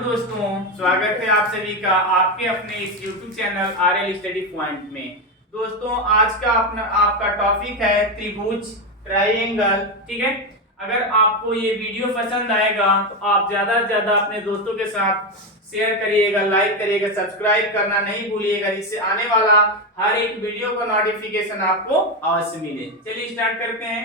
दोस्तों, स्वागत है आप सभी का आपके अपने इस YouTube channel RL study point में। दोस्तों, आज का अपना आपका टॉपिक है त्रिभुज, ट्रायंगल। ठीक है, अगर आपको ये वीडियो पसंद आएगा तो आप ज्यादा से ज्यादा अपने दोस्तों के साथ शेयर करिएगा, लाइक करिएगा, सब्सक्राइब करना नहीं भूलिएगा, जिससे आने वाला हर एक वीडियो का नोटिफिकेशन आपको अवश्य मिले। चलिए स्टार्ट करते हैं।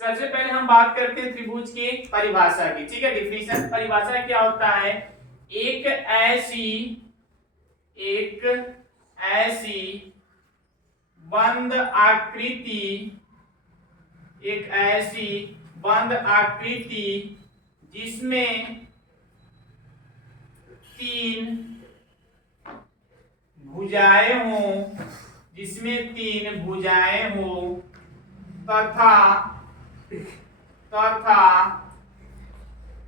सबसे पहले हम बात करते हैं त्रिभुज की परिभाषा की। ठीक है, डिफिनेशन। परिभाषा क्या होता है? एक ऐसी बंद आकृति, एक ऐसी बंद आकृति जिसमें तीन भुजाएं हों, जिसमें तीन भुजाएं हों तथा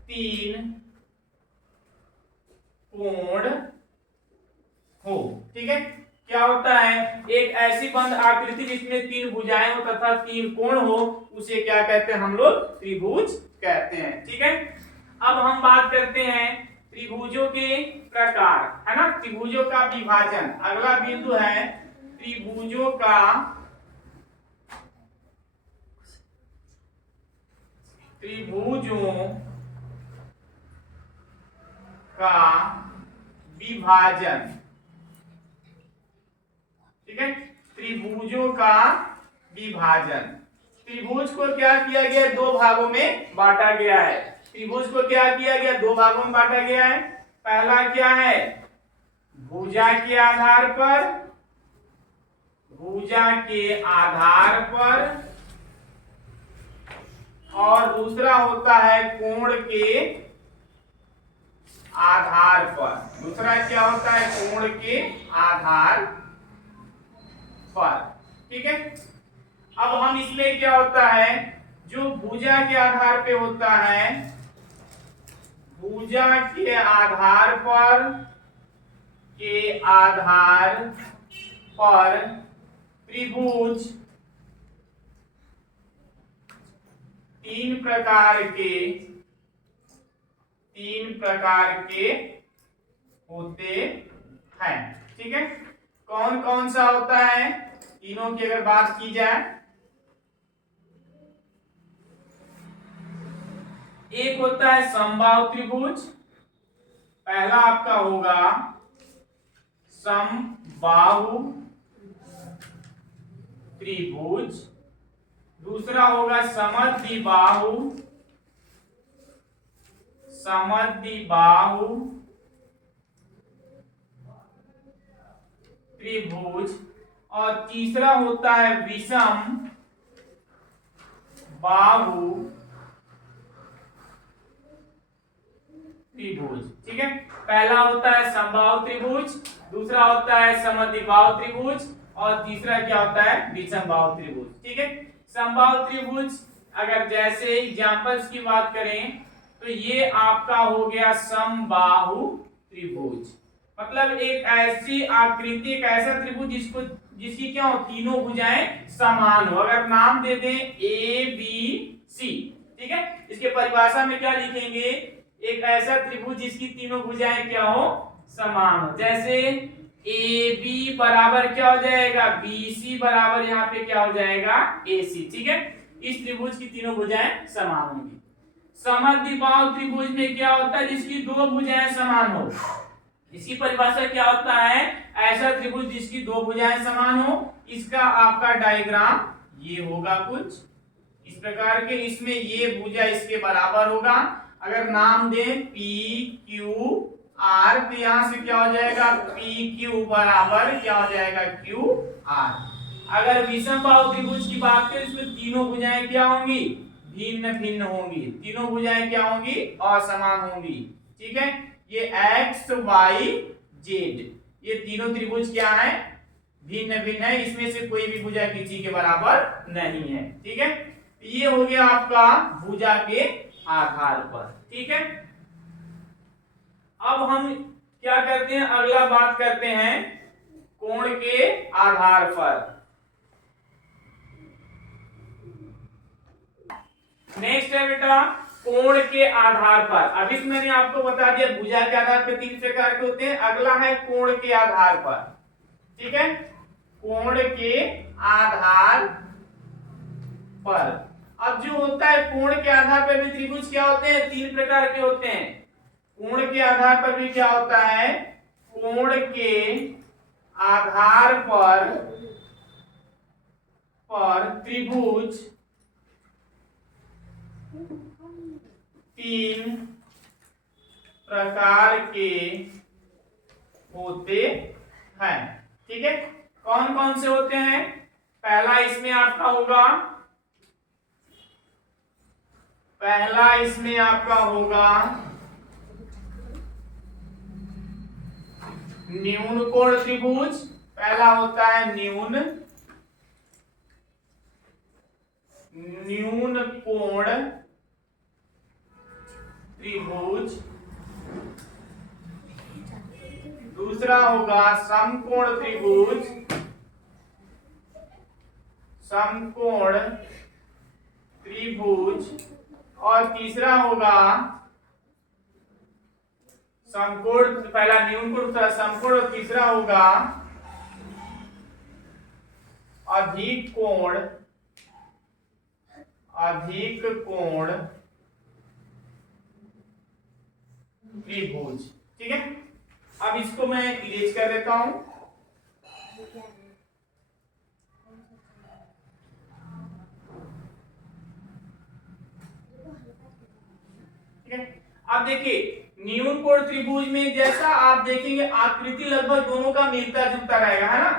तीन कोण हो। ठीक है, क्या होता है? एक ऐसी बंद आकृति जिसमें तीन भुजाएं हो तथा तीन कोण हो, उसे क्या कहते हैं? हम लोग त्रिभुज कहते हैं। ठीक है, अब हम बात करते हैं त्रिभुजों के प्रकार, है ना, त्रिभुजों का विभाजन। अगला बिंदु है त्रिभुजों का विभाजन। ठीक है, त्रिभुजों का विभाजन। त्रिभुज को क्या किया गया? दो भागों में बांटा गया है। त्रिभुज को क्या किया गया? दो भागों में बांटा गया है। पहला क्या है? भुजा के आधार पर, भुजा के आधार पर, और दूसरा होता है कोण के आधार पर। दूसरा क्या होता है? कोण के आधार पर। ठीक है, अब हम इसमें क्या होता है, जो भुजा के आधार पे होता है, भुजा के आधार पर त्रिभुज तीन प्रकार के होते हैं। ठीक है, कौन कौन सा होता है? तीनों की अगर बात की जाए, एक होता है समबाहु त्रिभुज। पहला आपका होगा समबाहु त्रिभुज, दूसरा होगा समद्विबाहु त्रिभुज, और तीसरा होता है विषम बाहु त्रिभुज। ठीक है, पहला होता है समबाहु त्रिभुज, दूसरा होता है समद्विबाहु त्रिभुज, और तीसरा क्या होता है? विषम बाहु त्रिभुज। ठीक है, समबाहु त्रिभुज अगर जैसे एग्जांपल्स की बात करें तो ये आपका हो गया समबाहु त्रिभुज। मतलब एक ऐसी आकृति, एक ऐसा त्रिभुज जिसकी क्या हो? तीनों भुजाएं समान हो। अगर नाम दे दें ए बी सी, ठीक है, इसके परिभाषा में क्या लिखेंगे? एक ऐसा त्रिभुज जिसकी तीनों भुजाएं क्या हो? समान हो। जैसे ए बी बराबर क्या हो जाएगा? बी सी बराबर यहाँ पे क्या हो जाएगा? ए सी। ठीक है, इस त्रिभुज की तीनों भुजाएं समान होंगी। समद्विबाहु त्रिभुज में क्या होता है? जिसकी दो भुजाएं समान हो। इसकी परिभाषा क्या होता है? ऐसा त्रिभुज जिसकी दो भुजाएं समान हो। इसका आपका डायग्राम ये होगा कुछ इस प्रकार के। इसमें ये भुजा इसके बराबर होगा। अगर नाम दें पी क्यू आर, तो यहां से क्या हो जाएगा? पी क्यू बराबर क्या हो जाएगा? Q R. अगर विषम बाहु त्रिभुज की बात करें, इसमें तीनों भुजाएं क्या होंगी? भिन्न भिन्न होंगी। तीनों भुजाएं क्या होंगी? असमान होंगी। ठीक है, ये एक्स वाई जेड, ये तीनों त्रिभुज क्या है? भिन्न भिन्न है। इसमें से कोई भी भुजा किसी के बराबर नहीं है। ठीक है, ये हो गया आपका भुजा के आधार पर। ठीक है, अब हम क्या करते हैं? अगला बात करते हैं कोण के आधार पर। नेक्स्ट है बेटा कोण के आधार पर। अभी तो मैंने आपको बता दिया भुजा के आधार पर 3 प्रकार के होते हैं, अगला है कोण के आधार पर। ठीक है, कोण के आधार पर। अब जो होता है कोण के आधार पर भी त्रिभुज क्या होते हैं, 3 प्रकार के होते हैं। कोण के आधार पर भी क्या होता है, कोण के आधार पर त्रिभुज 3 प्रकार के होते हैं। ठीक है, कौन कौन से होते हैं? पहला इसमें आपका होगा न्यून कोण त्रिभुज। पहला होता है न्यून कोण त्रिभुज। दूसरा होगा समकोण त्रिभुज। और तीसरा होगा समकोण, पहला न्यून कोण, दूसरा समकोण, और तीसरा होगा अधिक कोण त्रिभुज। ठीक है, अब इसको मैं इरेज कर देता हूं। ठीक है, अब देखिए न्यून कोण त्रिभुज में जैसा आप देखेंगे आकृति लगभग दोनों का मिलता जुलता रहेगा, है ना।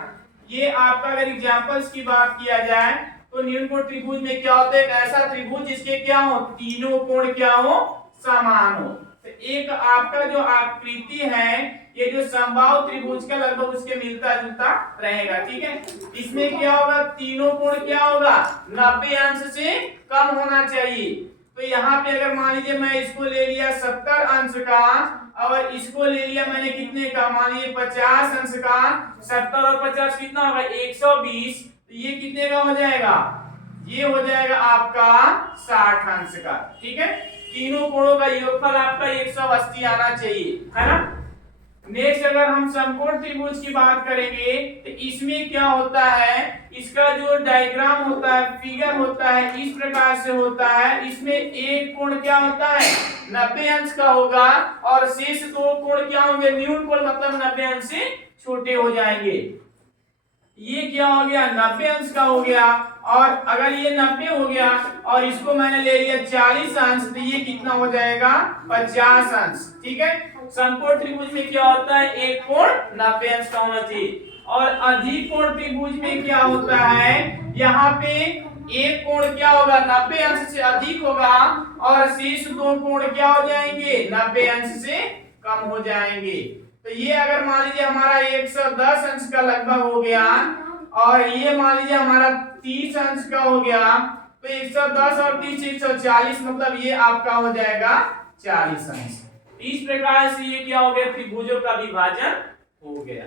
ये आपका अगर एग्जांपल्स की बात किया जाए तो न्यून कोण त्रिभुज में क्या होता है, एक ऐसा त्रिभुज जिसके क्या हो, तीनों कोण क्या हो, समान हो। तो एक आपका जो आकृति है ये जो समबाहु त्रिभुज का लगभग उसके मिलता जुलता रहेगा। ठीक है, इसमें क्या होगा, तीनों कोण क्या होगा, 90 अंश से कम होना चाहिए। तो यहाँ पे अगर मान लीजिए मैं इसको ले लिया 70 अंश का और इसको ले लिया मैंने कितने का, मान लीजिए 50 अंश का, 70 और 50 कितना होगा, 120। तो ये कितने का हो जाएगा, ये हो जाएगा आपका 60 अंश का। ठीक है, तीनों कोणों का योगफल आपका 180 आना चाहिए, है ना। नेक्स्ट अगर हम समकोण त्रिभुज की बात करेंगे तो इसमें क्या होता है, इसका जो डायग्राम होता है, फिगर होता है, इस प्रकार से होता है। इसमें एक कोण क्या होता है, 90 अंश का होगा और शेष 2 कोण क्या होंगे, न्यून कोण, मतलब 90 अंश से छोटे हो जाएंगे। ये क्या हो गया, 90 अंश का हो गया। और अगर ये 90 हो गया और इसको मैंने ले लिया 40 अंश, तो ये कितना हो जाएगा, 50 अंश। ठीक है, समकोण त्रिभुज में क्या होता है, एक कोण 90 अंश का होना चाहिए। और अधिक कोण त्रिभुज में क्या होता है, यहाँ पे एक कोण क्या होगा, 90 अंश से अधिक होगा और शेष 2 कोण क्या हो जाएंगे, 90 अंश से कम हो जाएंगे। तो ये अगर मान लीजिए हमारा 110 अंश का लगभग हो गया और ये मान लीजिए हमारा 30 अंश का हो गया, तो 110 और 30 140, मतलब ये आपका हो जाएगा 40 अंश। इस प्रकार से ये क्या हो गया, त्रिभुजों का विभाजन हो गया।